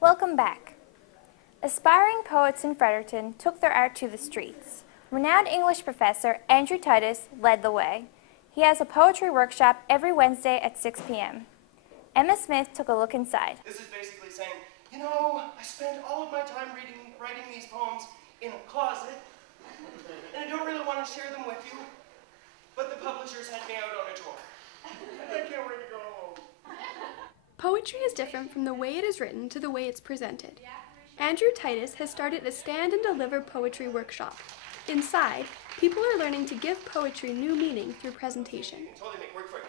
Welcome back. Aspiring poets in Fredericton took their art to the streets. Renowned English professor Andrew Titus led the way. He has a poetry workshop every Wednesday at 6 p.m. Emma Smith took a look inside. This is basically saying, you know, I spent all of my time writing these poems in a closet, and I don't really want to share them with you, but the publishers had me out on a tour, and I can't wait to go home. Poetry is different from the way it is written to the way it's presented. Andrew Titus has started a Stand and Deliver poetry workshop. Inside, people are learning to give poetry new meaning through presentation. Totally make work for it.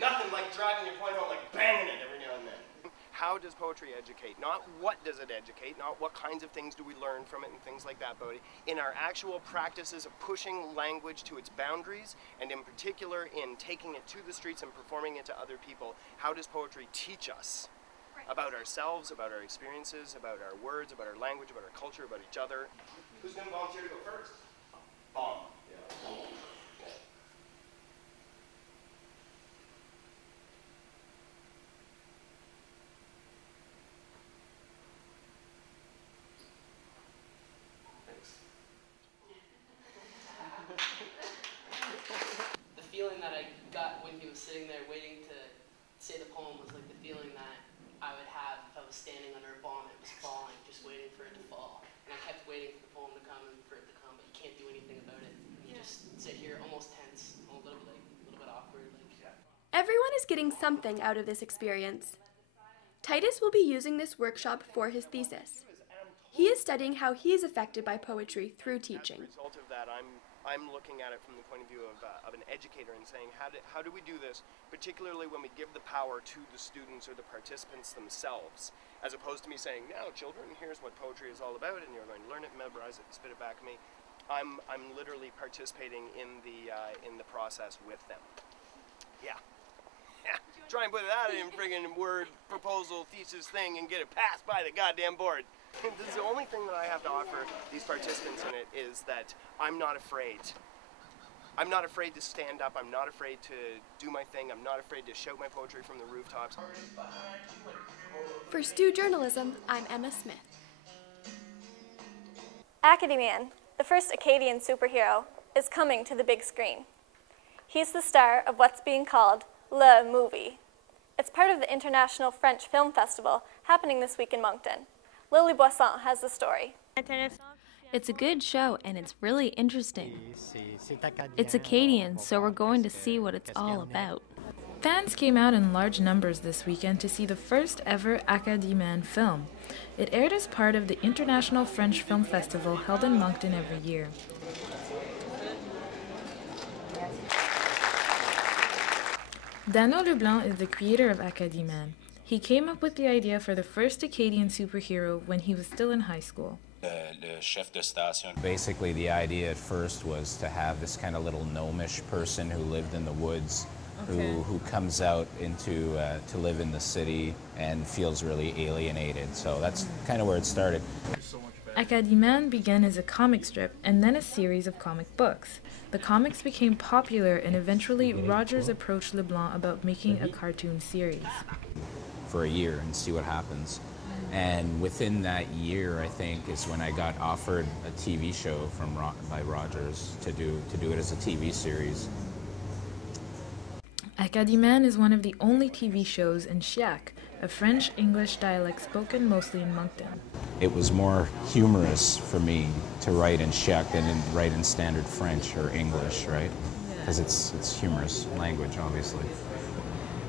Nothing like driving your point home, like banging it every now and then. How does poetry educate? Not what does it educate, not what kinds of things do we learn from it and things like that, but in our actual practices of pushing language to its boundaries, and in particular in taking it to the streets and performing it to other people, how does poetry teach us about ourselves, about our experiences, about our words, about our language, about our culture, about each other? Who's going to volunteer to go first? Bomb. The feeling that I got when he was sitting there waiting to say the poem was like the feeling that I would have if I was standing under a bomb and it was falling, just waiting for it to fall. And I kept waiting for the poem to come and for it to come, but you can't do anything about it. You just sit here almost tense, a little bit awkward. Everyone is getting something out of this experience. Titus will be using this workshop for his thesis. He is studying how he is affected by poetry through teaching. As a result of that, I'm looking at it from the point of view of an educator and saying, how do we do this, particularly when we give the power to the students or the participants themselves, as opposed to me saying, now children, here's what poetry is all about, and you're going to learn it, memorize it, and spit it back at me. I'm literally participating in the process with them. Yeah. Try and put that in friggin' word proposal thesis thing and get it passed by the goddamn board. This is the only thing that I have to offer these participants in it is that I'm not afraid. I'm not afraid to stand up. I'm not afraid to do my thing. I'm not afraid to shout my poetry from the rooftops. For Stu Journalism, I'm Emma Smith. Acadie-Man, the first Acadian superhero, is coming to the big screen. He's the star of what's being called Le Movie. It's part of the International French Film Festival happening this week in Moncton. Lily Boisson has the story. It's a good show and it's really interesting. It's Acadian, so we're going to see what it's all about. Fans came out in large numbers this weekend to see the first ever Acadie-Man film. It aired as part of the International French Film Festival held in Moncton every year. Dano Leblanc is the creator of Acadie-Man. He came up with the idea for the first Acadian superhero when he was still in high school. Basically, the idea at first was to have this kind of little gnomish person who lived in the woods, who comes out into to live in the city and feels really alienated. So that's kind of where it started. Acadie-Man began as a comic strip and then a series of comic books. The comics became popular and eventually Rogers approached Leblanc about making a cartoon series. For a year and see what happens. And within that year, I think, is when I got offered a TV show by Rogers to do it as a TV series. Acadie-Man is one of the only TV shows in Chiac, a French-English dialect spoken mostly in Moncton. It was more humorous for me to write in Chiac than write in standard French or English, right? Because it's humorous language, obviously.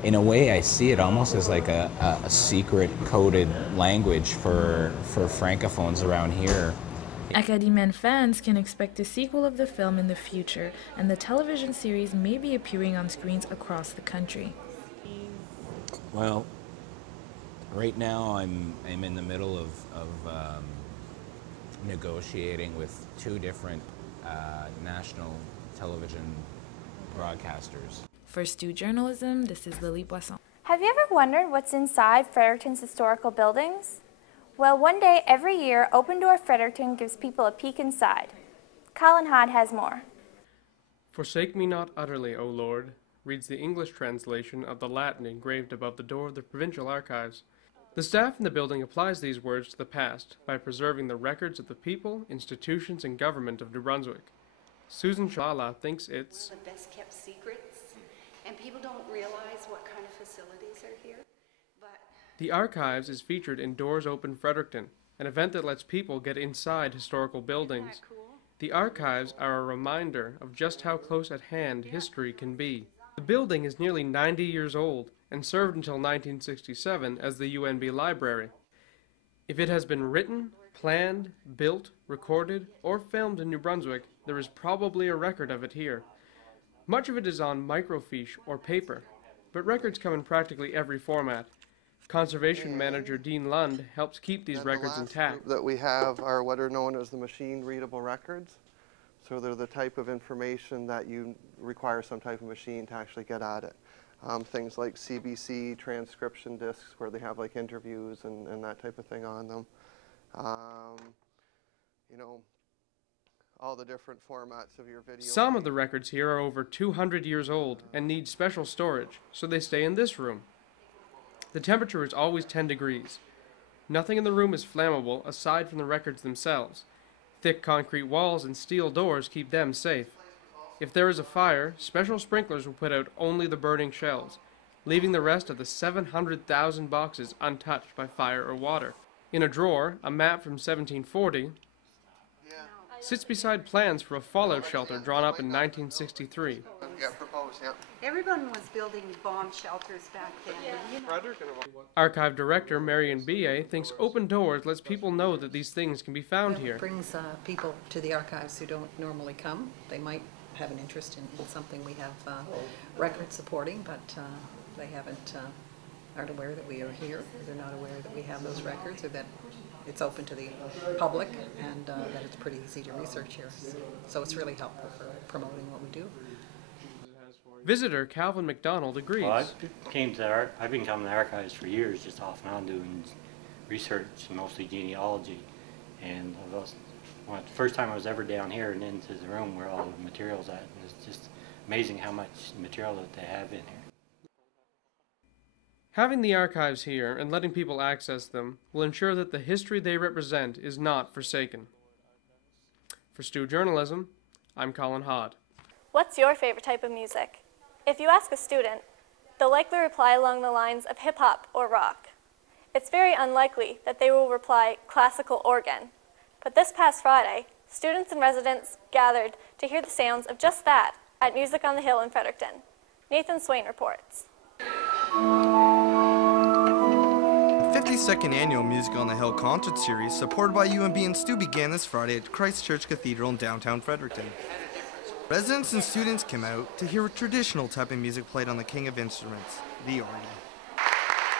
In a way, I see it almost as like a secret coded language for francophones around here. Acadie-Man fans can expect a sequel of the film in the future, and the television series may be appearing on screens across the country. Well, right now I'm in the middle of negotiating with two different national television broadcasters. For Stu Journalism, this is Lily Boisson. Have you ever wondered what's inside Fredericton's historical buildings? Well, one day every year, Open Door Fredericton gives people a peek inside. Colin Hodd has more. Forsake me not utterly, O Lord, reads the English translation of the Latin engraved above the door of the Provincial Archives. The staff in the building applies these words to the past by preserving the records of the people, institutions, and government of New Brunswick. Susan Shalala thinks it's one of the best kept secrets, and people don't realize what kind of facilities are here. The Archives is featured in Doors Open Fredericton, an event that lets people get inside historical buildings. The Archives are a reminder of just how close at hand history can be. The building is nearly 90 years old and served until 1967 as the UNB Library. If it has been written, planned, built, recorded, or filmed in New Brunswick, there is probably a record of it here. Much of it is on microfiche or paper, but records come in practically every format. Conservation manager Dean Lund helps keep these records intact. That we have are what are known as the machine-readable records. So they're the type of information that you require some type of machine to actually get at it. Things like CBC transcription discs where they have like interviews and that type of thing on them. You know, all the different formats of your video. Some of the records here are over 200 years old and need special storage, so they stay in this room. The temperature is always 10 degrees. Nothing in the room is flammable aside from the records themselves. Thick concrete walls and steel doors keep them safe. If there is a fire, special sprinklers will put out only the burning shells, leaving the rest of the 700,000 boxes untouched by fire or water. In a drawer, a map from 1740 sits beside plans for a fallout shelter drawn up in 1963. Yeah, proposed, yeah. Everyone was building bomb shelters back then. You know. Archive Director Marion B.A. thinks Open Doors lets people know that these things can be found here. It brings people to the archives who don't normally come. They might have an interest in something we have record supporting, but they aren't aware that we are here. They're not aware that we have those records, or that it's open to the public, and that it's pretty easy to research here. So it's really helpful for promoting what we do. Visitor Calvin McDonald agrees. Well, I've been coming to the archives for years, just off and on doing research, mostly genealogy. And the first time I was ever down here and into the room where all the material's at, and it's just amazing how much material that they have in here. Having the archives here and letting people access them will ensure that the history they represent is not forsaken. For Stu Journalism, I'm Colin Hodd. What's your favorite type of music? If you ask a student, they'll likely reply along the lines of hip-hop or rock. It's very unlikely that they will reply classical organ. But this past Friday, students and residents gathered to hear the sounds of just that at Music on the Hill in Fredericton. Nathan Swain reports. 52nd Annual Music on the Hill concert series, supported by UNB and Stu, began this Friday at Christ Church Cathedral in downtown Fredericton. Residents and students came out to hear a traditional type of music played on the king of instruments, the organ.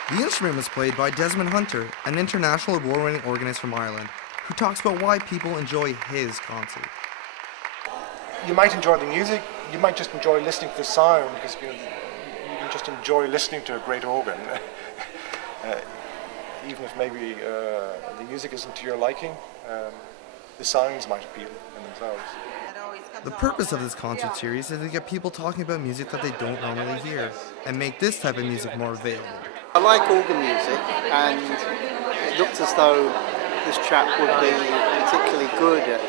The instrument was played by Desmond Hunter, an international award-winning organist from Ireland, who talks about why people enjoy his concert. You might enjoy the music, you might just enjoy listening to the sound, because you can just enjoy listening to a great organ. Even if maybe the music isn't to your liking, the sounds might appeal in themselves. The purpose of this concert series is to get people talking about music that they don't normally hear, and make this type of music more available. I like organ music, and it looks as though this chap would be particularly good at,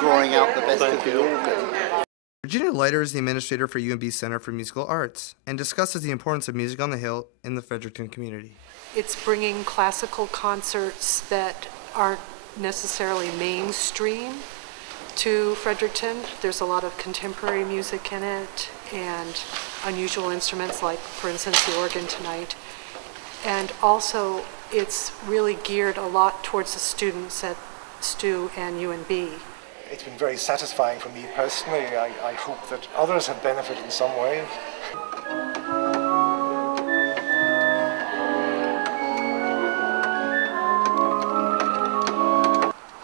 drawing out the best of the organ. Virginia Leiter is the administrator for UNB's Center for Musical Arts, and discusses the importance of Music on the Hill in the Fredericton community. It's bringing classical concerts that aren't necessarily mainstream to Fredericton. There's a lot of contemporary music in it and unusual instruments like, for instance, the organ tonight. And also, it's really geared a lot towards the students at STU and UNB. It's been very satisfying for me personally. I hope that others have benefited in some way.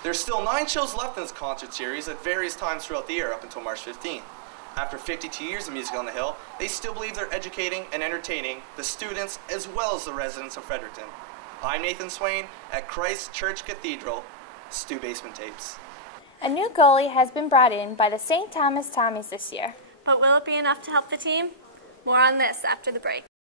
There's still 9 shows left in this concert series at various times throughout the year up until March 15th. After 52 years of Music on the Hill, they still believe they're educating and entertaining the students as well as the residents of Fredericton. I'm Nathan Swain at Christ Church Cathedral, Stu Basement Tapes. A new goalie has been brought in by the St. Thomas Tommies this year. But will it be enough to help the team? More on this after the break.